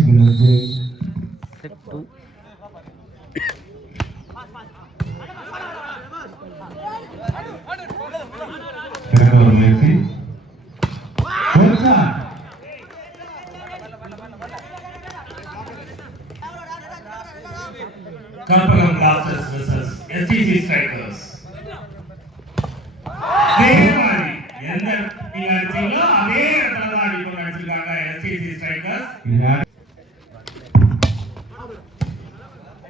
Set 2. Karpalam Blasters versus STC Strikers. அதே மாதிரி எந்த நீங்க அடிச்சீங்களோ அதே இடத்துல தான் அடிக்கணும் அடிச்சிருக்காங்க STC Strikers.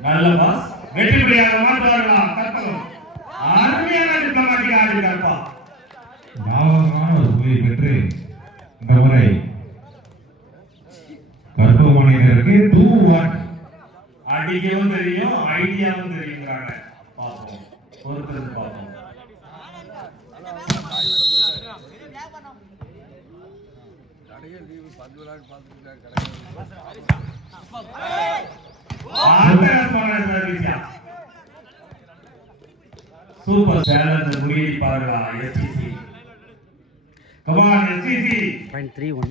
நல்ல பாஸ் வெற்றிபடியாக மாற்றுவார்களா கற்பகம் அருமையான டிப்ளமாட்டிக் ஆடிருக்காருப்பா. லாபகரமான ஒரு புள்ளி பெற்று இந்த முறை கற்பகம் அணியினருக்கு 2-1. அடிக்கவும் தெரியும் ஐடியாவும் தெரியுங்கிறாங்க. பார்ப்போம் பொறுத்திருந்து பார்ப்போம். சூப்பர் சேலஞ்ச் முறியடிப்பார்களா STC? Come on STC. 0.31.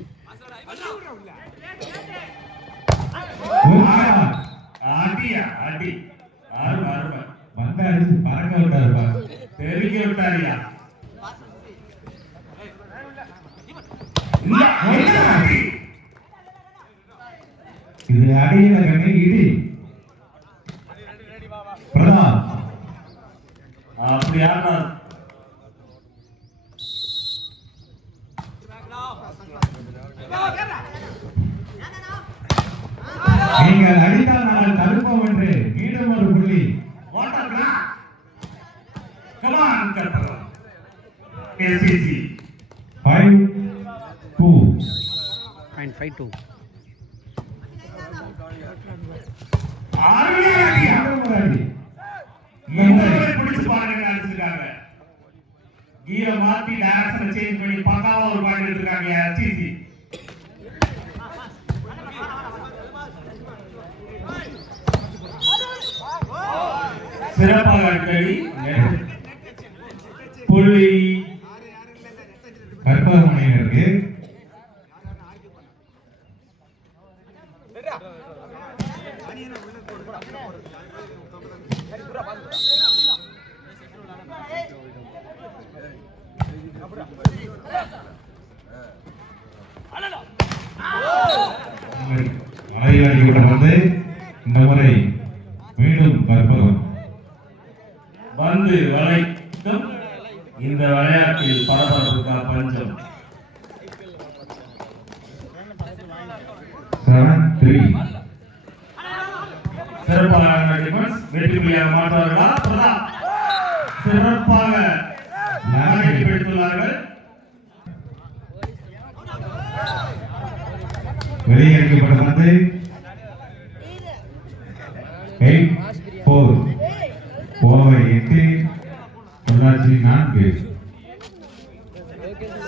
ஆடியா ஆடி ஆறு ஆறு வந்த அடிச்சு பறக்க விட்டாருப்பா. தெரிக்க விட்டாரியா? இது அடியில கண்ணி இடி பிரதாப் அப்படி ஆனா நீங்கள் அடித்தால் நாங்கள் தடுப்போம் என்று மீண்டும் ஒரு புள்ளி. Come on Karpagam STC 5-2. 0.52. பிடிச்சு பாருங்க அடிச்சிருக்காங்க. கீரை மாத்தி டைரக்ஷன் சேஞ்ச் பண்ணி பக்காவா ஒரு பாயிண்ட் எடுத்துருக்காங்க STC. சிறப்பாக அடிக்கடி புள்ளி கற்பகம் அணியினருக்கு. மலையாளியுடன் வந்து இந்த முறை மீண்டும் கற்பகம். வந்து வளைக்கும் இந்த விளையாட்டில் பரபரப்புக்கா பஞ்சம். 7-3. சிறப்பாக டிஃபென்ஸ் வெற்றிபடியாக மாற்றுவார்களா? பிரதாப் சிறப்பாக எடுத்துள்ளார்கள். வெளியேற்றப்பட்ட வந்து 8-4. கோவை 8 பொள்ளாச்சி 4.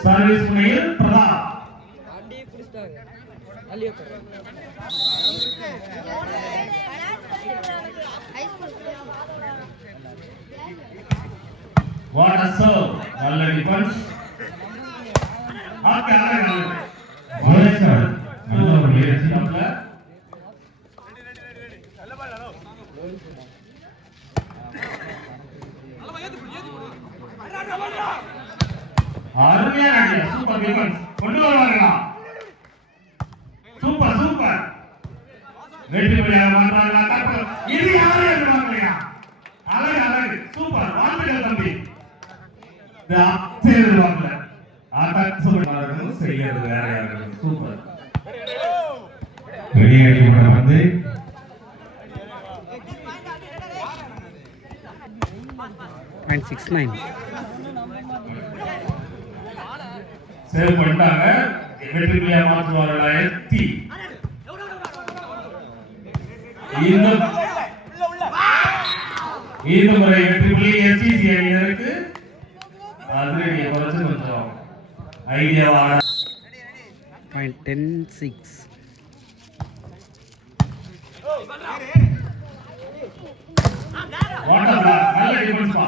சர்வீஸ் முனையில் பிரதாப் What a serve! நல்ல டிஃபென்ஸ். ஆக்க ஆக மலேசியா நல்ல ஒரு முயற்சி. அருமையான சூப்பர் டிஃபென்ஸ் கொண்டு வருவார்களா? சூப்பர் சூப்பர் வெற்றிபடியாக மாற்றுவார்களா? கற்பகம் இது யாரே எதிர்பார்க்கலையா? அழகு அழகு சூப்பர் வாழ்த்துக்கள் தம்பி. எதிர்பார்க்கல அட்டாக் சொல்லுவார்கள் செய்யறது வேற யாரும். சூப்பர் வெளியேற்றப்பட்ட வந்து 0.69. சேவ் பண்ணிட்டாங்க. வெற்றிபடியாக மாற்றுவார்களா STC? இந்த முறை வெற்றிபுள்ளி STC அணியினருக்கு. அது குறைச்சு கொஞ்சம் ஐடியாவா 0.106. நல்ல டிஃபென்ஸ் பா.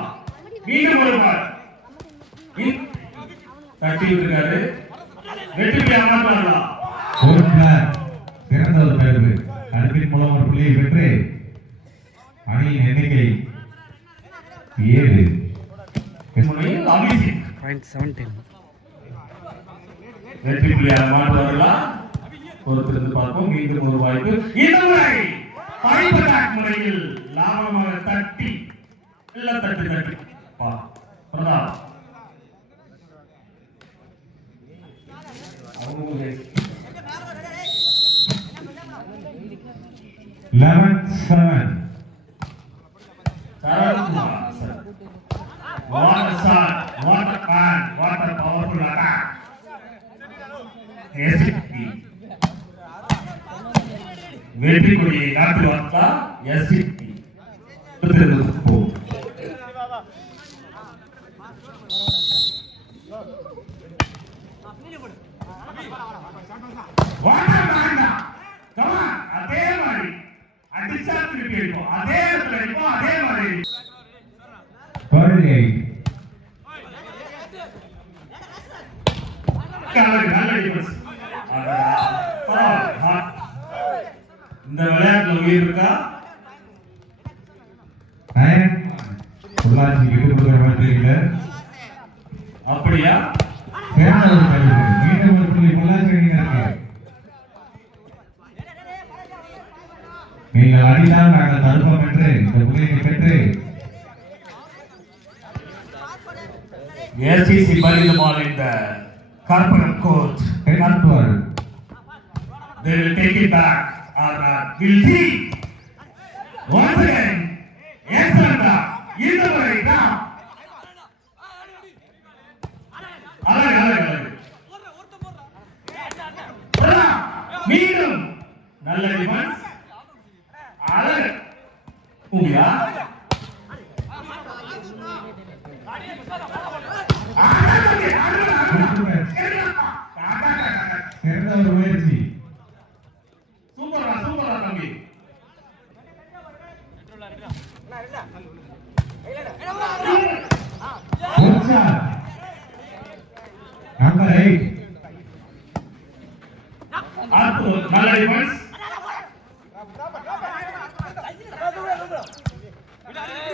மீண்டும் ஒரு பால் தட்டி விட்டுருக்காரு. வெற்றிபடியாக மாற்றுவார்களா? சிறந்த ஒரு தடுப்பு தடுப்பின் மூலம் ஒரு புள்ளியை பெற்று அணியின் எண்ணிக்கை 7. முனையில் அபிஷேக் Point 17. வெற்றி புள்ளியாக மாற்றுவார்களா பொறுத்திருந்து பார்ப்போம். மீண்டும் ஒரு வாய்ப்பு. இதுவரை ஃபைவ் அட்டாக் முறையில் லாபமாக தட்டி இல்ல தட்டி பிரதாப் அவங்க 11-7. What a shot, what a man, what a powerful attack. SCP. வெற்றி கொடியை நாட்டு வார்த்தா SCP. அதே மாதிரி அடிச்சா திருப்பி இருக்கும். அதே இடத்துல இருக்கும். அதே மாதிரி 48. இந்த விளையாட்டுல உயிர் இருக்கா? பொள்ளாச்சி விட்டு கொடுக்கிற மாதிரி தெரியல. அப்படியா? மீண்டும் ஒரு புள்ளி பொள்ளாச்சி அணியினருக்கு. நீங்கள் அடித்தால் நாங்கள் தடுப்போம் என்று இந்த புள்ளியை பெற்று SCC buried the ball in the corporate court. They will take it back or not. We'll see. Once again, excellent. In the way now. அழகு. மீண்டும் நல்ல டிஃபென்ஸ். அழகு. பூமியா சிறந்த ஒரு முயற்சி. சூப்பரா தம்பி. நம்பர் 8. நல்ல டிஃபென்ஸ்.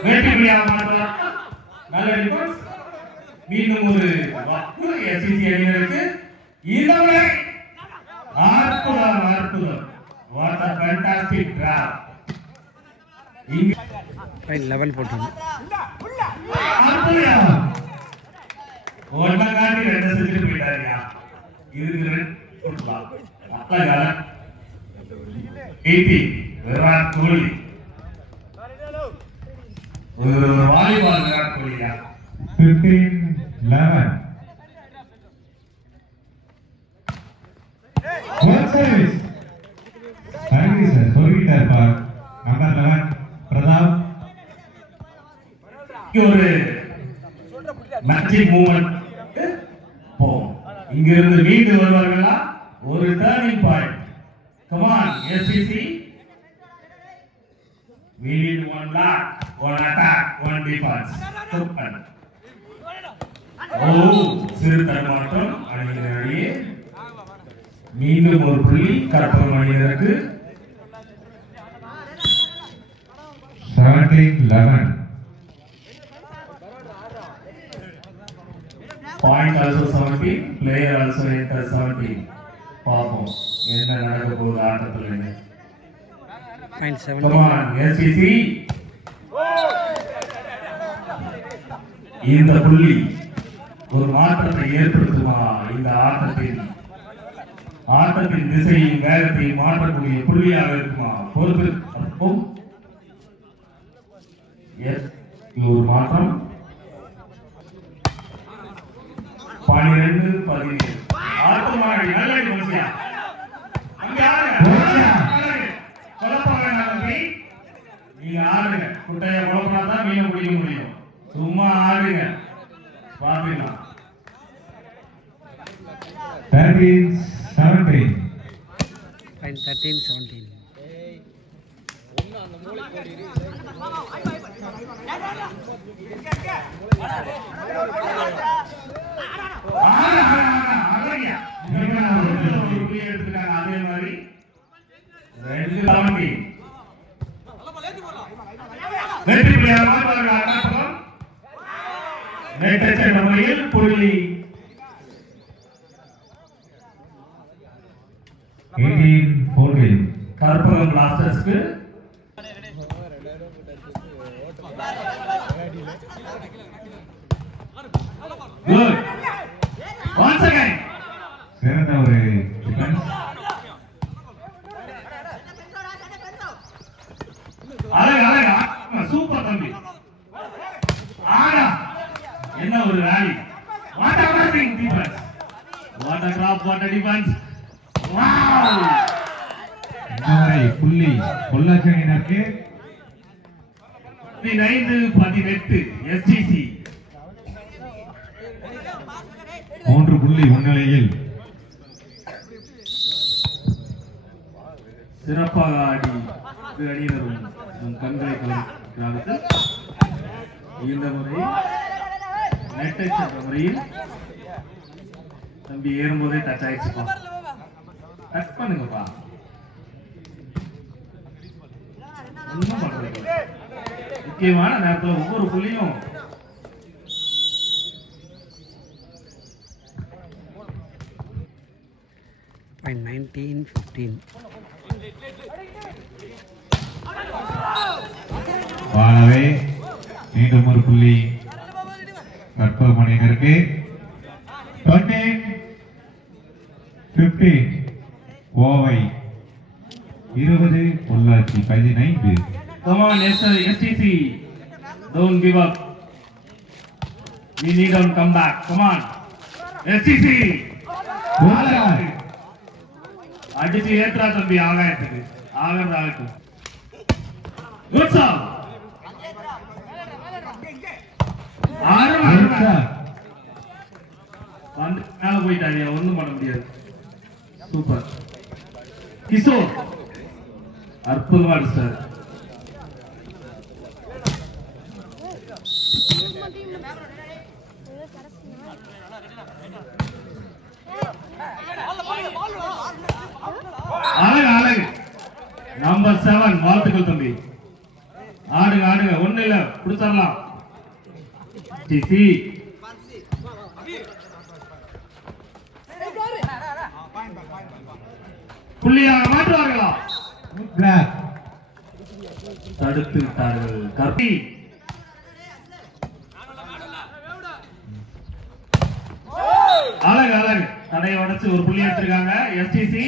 வெற்றி புள்ளியாக மாற்றுவார். நல்ல டிஃபென்ஸ். மீண்டும் ஒரு வாக்கு SCC அணியினருக்கு. இந்த முறை அற்புதம். What a fantastic drop. Point 11-14. அற்புதம். ஒண்ணா காட்டி ரெண்டு செஞ்சுட்டு போயிட்டாருயா. இதுக்கு ரெண்டு போட்டுலாம். அழகா 80 விராட் கோலி. ஒரு volleyball Virat Goliath. 15-11. Good service. Service சொல்லிட்டார் பார். நம்பர் 11 பிரதாப். ஒரு மேஜிக் மூவ்மெண்ட். இங்க இருந்து மீண்டு வருவார்களா? ஒரு turning point. Come on SCC. We need one block, one attack, one defense. Super. சிறு தடுமாற்றம் அணியினரிடையே. மீண்டும் ஒரு புள்ளி கற்பகம் அணியினருக்கு. 17-11. Point also 17, player also enter 17. பாப்போம் என்ன நடக்க போகுது ஆட்டத்துல. Point 7. Come on SCC. இந்த புள்ளி ஒரு மாற்றத்தை ஏற்படுத்துமா? இந்த ஆட்டத்தின் திசையின் வேகத்தை மாற்றக்கூடிய புள்ளியாக இருக்குமா? பொறுத்து ஒரு மாற்றம். 12-17. ஆட்டமாடி நல்ல மனுஷியா. அங்க நீங்க ஆடுங்க. குட்டைய குழப்பம்தான் மீனை பிடிக்க முடியும். சும்மா ஆடுங்க. பாத்தீங்களா? 13-17. Point 13-17. அதே மாதிரி 17. வெற்றி புள்ளியாக மாற்றுவார்கள் கற்பகம். நெட்டச்ச முறையில் புள்ளி 18-14. கற்பகம் பிளாஸ்டர்ஸ்க்கு. Good. Once again. சிறந்த ஒரு டிஃபென்ஸ். அழகு அழகு சூப்பர் தம்பி. ஆடா என்ன ஒரு rally. What a amazing defense. What a drop, what a defense. Wow. இதுவரை புள்ளி பொள்ளாச்சி அணியினருக்கு 15-18 SGC. 3 புள்ளி முன்னிலையில். சிறப்பாக ஆடி அணியினரும் நம் கண்களை கலக்கிறார்கள். இந்த முறை நெட்டை சென்ற முறையில் தம்பி ஏறும்போதே டச் ஆயிடுச்சுப்பா. டச் பண்ணுங்கப்பா. ஒன்றும் பண்றது முக்கியமான நேரத்தில் ஒவ்வொரு புள்ளியும் Point 19-15. வானவே மீண்டும் ஒரு புள்ளி கற்பகம் அணியினருக்கு. 20-15. Kovai 20, Pollachi 15. Come on, STC. Don't give up. We need to come back. Come on. STC. அடிச்சு ஏற்றா தம்பி ஆகாயத்துக்கு. ஆகிறது ஆகட்டும். Good song. வந்து மேல போயிட்டாரியா, ஒண்ணும் பண்ண முடியாது. சூப்பர் கிஷோர், அற்புதமா சார். அழகு அழகு. நம்பர் 7 வாழ்த்துக்கள் தம்பி. ஆடுங்க ஆடுங்க, ஒண்ணு இல்ல கொடுத்துடலாம். டிசி புள்ளியாக மாற்றுவார்களா? தடுத்து விட்டார்கள். கற்பி அழகு அழகு. தடையை உடைச்சு ஒரு புள்ளி எடுத்திருக்காங்க எஸ்டிசி.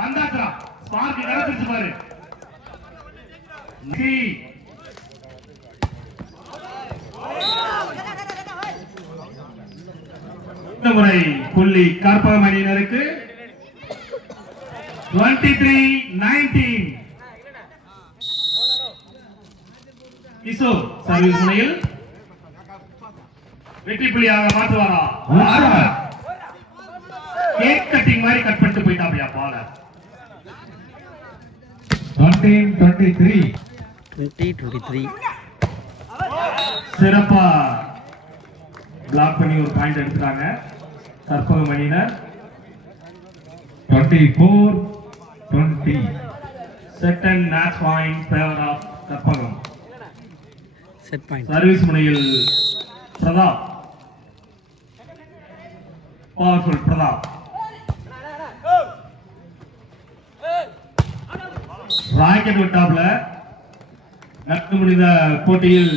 வந்தாச்சுரா ஸ்பார்க் கிடைச்சிருச்சு பாரு. இந்த முறை புள்ளி கற்பகம் அணியினருக்கு 23-19. கிஷோர் சர்வீஸ் முனையில் வெற்றி புள்ளியாக மாற்றுவாரா? கேக் கட்டிங் மாதிரி கட் பண்ணிட்டு போயிட்டாப்லையா பால. 20-23. சிறப்பா பிளாக் பண்ணி ஒரு பாயிண்ட் எடுத்துட்டாங்க கற்பகம் அணியினர். 24-20. Second match point favour of Karpagam. Set point. Service முனையில் பிரதாப், பவர்ஃபுல் பிரதாப். ராக்கெட் விட்டாப்ல நடந்து முடிந்த போட்டியில்